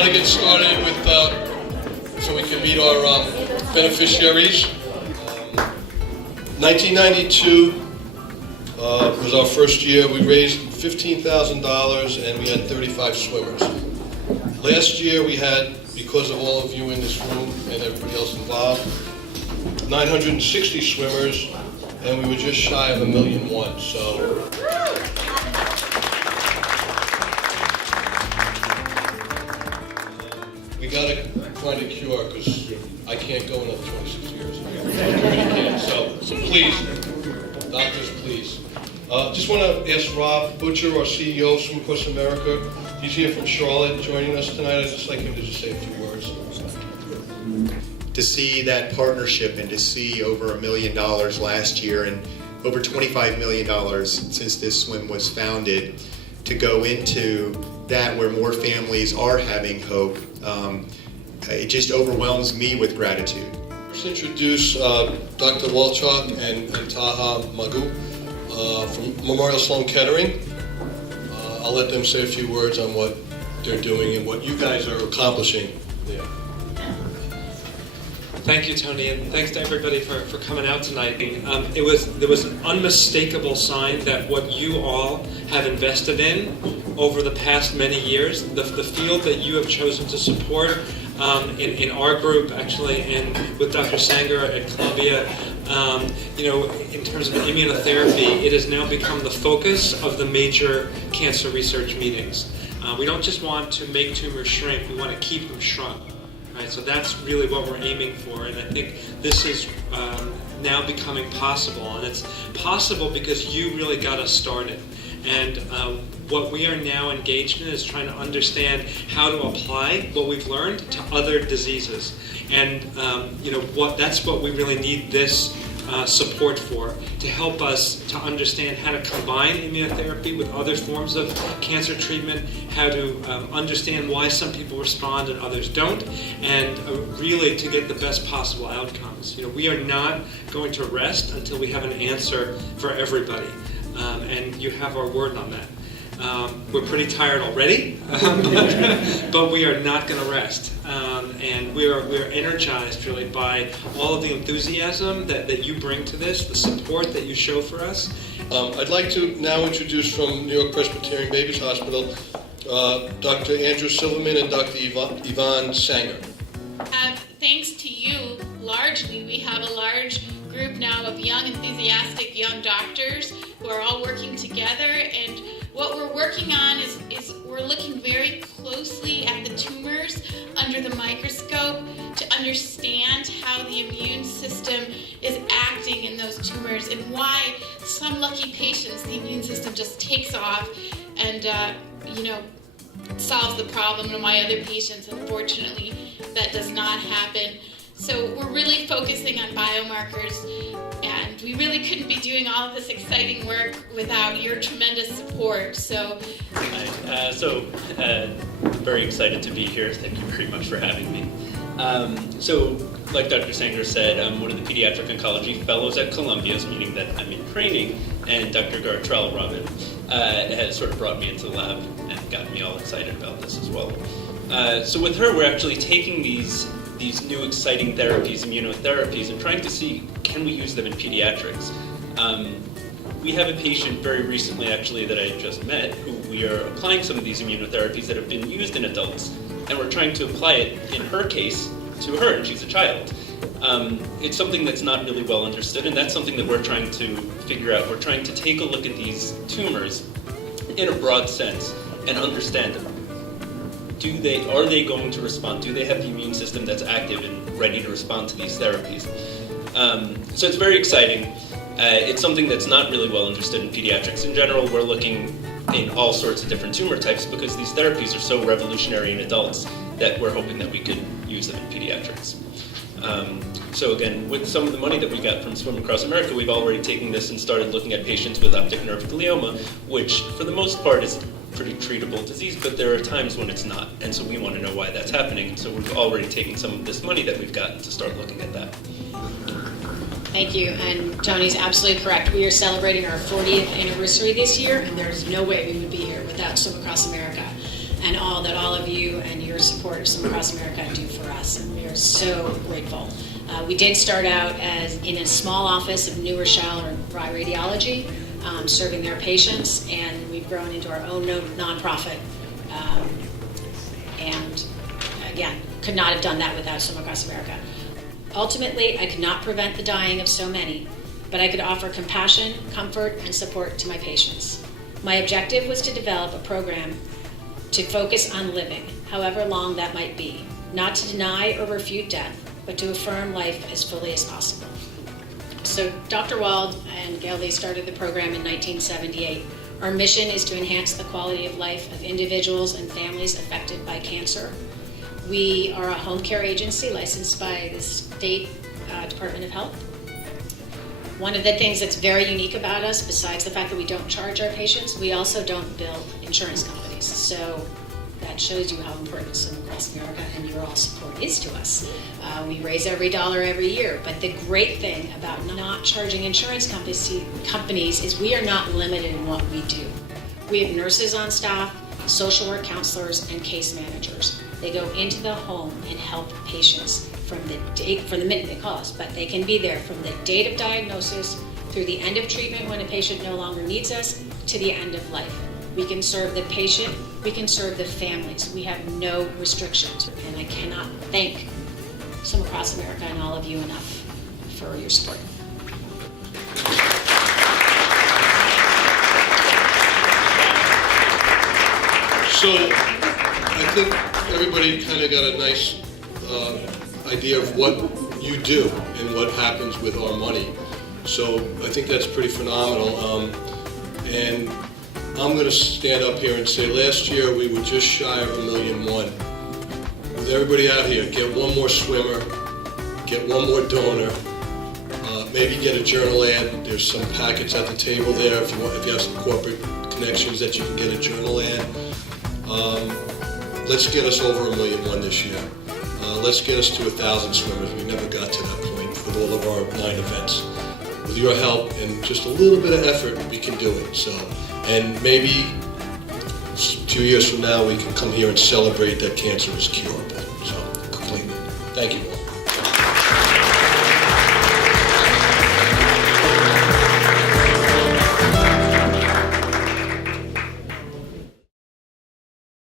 want to get started with, so we can meet our beneficiaries. 1992 was our first year. We raised $15,000 and we had 35 swimmers. Last year we had, because of all of you in this room and everybody else involved, 960 swimmers, and we were just shy of 1,000,001. So. We gotta find a cure, because I can't go another 26 years. So please, doctors, please. Just want to ask Rob Butcher, our CEO of Swim Across America. He's here from Charlotte joining us tonight. I'd just like him to just say a few words. To see that partnership and to see over $1 million last year and over $25 million since this swim was founded, to go into that where more families are having hope, it just overwhelms me with gratitude. Let's introduce Dr. Walchuk and Taha Magu from Memorial Sloan Kettering. I'll let them say a few words on what they're doing and what you guys are accomplishing there. Thank you, Tony, and thanks to everybody for coming out tonight. There was an unmistakable sign that what you all have invested in over the past many years, the field that you have chosen to support in our group, actually, and with Dr. Sanger at Columbia, in terms of immunotherapy, it has now become the focus of the major cancer research meetings. We don't just want to make tumors shrink, we want to keep them shrunk. Right, so that's really what we're aiming for, and I think this is now becoming possible, and it's possible because you really got us started. And what we are now engaged in is trying to understand how to apply what we've learned to other diseases, and that's what we really need this support for, to help us to understand how to combine immunotherapy with other forms of cancer treatment, how to understand why some people respond and others don't, and really to get the best possible outcomes. We are not going to rest until we have an answer for everybody, and you have our word on that. We're pretty tired already, but we are not going to rest. And we're energized really by all of the enthusiasm that you bring to this, the support that you show for us. I'd like to now introduce from New York Presbyterian Babies Hospital, Dr. Andrew Silverman and Dr. Yvonne Sanger. Thanks to you, largely, we have a large group now of young, enthusiastic young doctors who are all working together, and what we're working on is we're looking very closely at the tumors under the microscope to understand how the immune system is acting in those tumors and why some lucky patients the immune system just takes off and solves the problem, and why other patients, unfortunately, that does not happen. So we're really focusing on biomarkers, and we really couldn't be doing all of this exciting work without your tremendous support. So very excited to be here. Thank you very much for having me. Like Dr. Sanger said, I'm one of the pediatric oncology fellows at Columbia, meaning that I'm in training, and Dr. Gartrell Robin has sort of brought me into the lab and got me all excited about this as well. So with her, we're actually taking these new exciting therapies, immunotherapies, and trying to see, can we use them in pediatrics? We have a patient very recently, actually, that I just met, who we are applying some of these immunotherapies that have been used in adults, and we're trying to apply it, in her case, to her, and she's a child. It's something that's not really well understood, and that's something that we're trying to figure out. We're trying to take a look at these tumors in a broad sense and understand them. Are they going to respond? Do they have the immune system that's active and ready to respond to these therapies? So it's very exciting. It's something that's not really well understood in pediatrics in general. We're looking in all sorts of different tumor types because these therapies are so revolutionary in adults that we're hoping that we could use them in pediatrics. So again, with some of the money that we got from Swim Across America, we've already taken this and started looking at patients with optic nerve glioma, which for the most part is pretty treatable disease, but there are times when it's not, and so we want to know why that's happening. So we've already taken some of this money that we've gotten to start looking at that. Thank you, and Tony's absolutely correct. We are celebrating our 40th anniversary this year, and there's no way we would be here without Swim Across America and all of you and your support. support of Swim Across America do for us, and we are so grateful. We did start out as in a small office of New Rochelle or Rye Radiology, serving their patients, and we've grown into our own nonprofit. And again, could not have done that without Swim Across America. Ultimately, I could not prevent the dying of so many, but I could offer compassion, comfort, and support to my patients. My objective was to develop a program to focus on living, however long that might be, not to deny or refute death, but to affirm life as fully as possible. So Dr. Wald and Gail Lee started the program in 1978. Our mission is to enhance the quality of life of individuals and families affected by cancer. We are a home care agency licensed by the State Department of Health. One of the things that's very unique about us, besides the fact that we don't charge our patients, we also don't bill insurance companies. So that shows you how important Swim Across America and your all support is to us. We raise every dollar every year, but the great thing about not charging insurance companies is we are not limited in what we do. We have nurses on staff, social work counselors, and case managers. They go into the home and help patients from the minute they call us, but they can be there from the date of diagnosis through the end of treatment when a patient no longer needs us to the end of life. We can serve the patient, we can serve the families. We have no restrictions, and I cannot thank Swim Across America and all of you enough for your support. So I think everybody kind of got a nice idea of what you do and what happens with our money. So I think that's pretty phenomenal. And I'm going to stand up here and say last year we were just shy of $1.1 million. With everybody out here, get one more swimmer, get one more donor, maybe get a journal ad. There's some packets at the table there if you have some corporate connections that you can get a journal ad. Let's get us over $1.1 million this year. Let's get us to 1,000 swimmers. We never got to that point with all of our 9 events. With your help and just a little bit of effort, we can do it. So, and maybe 2 years from now, we can come here and celebrate that cancer is curable. So, completely. Thank you all.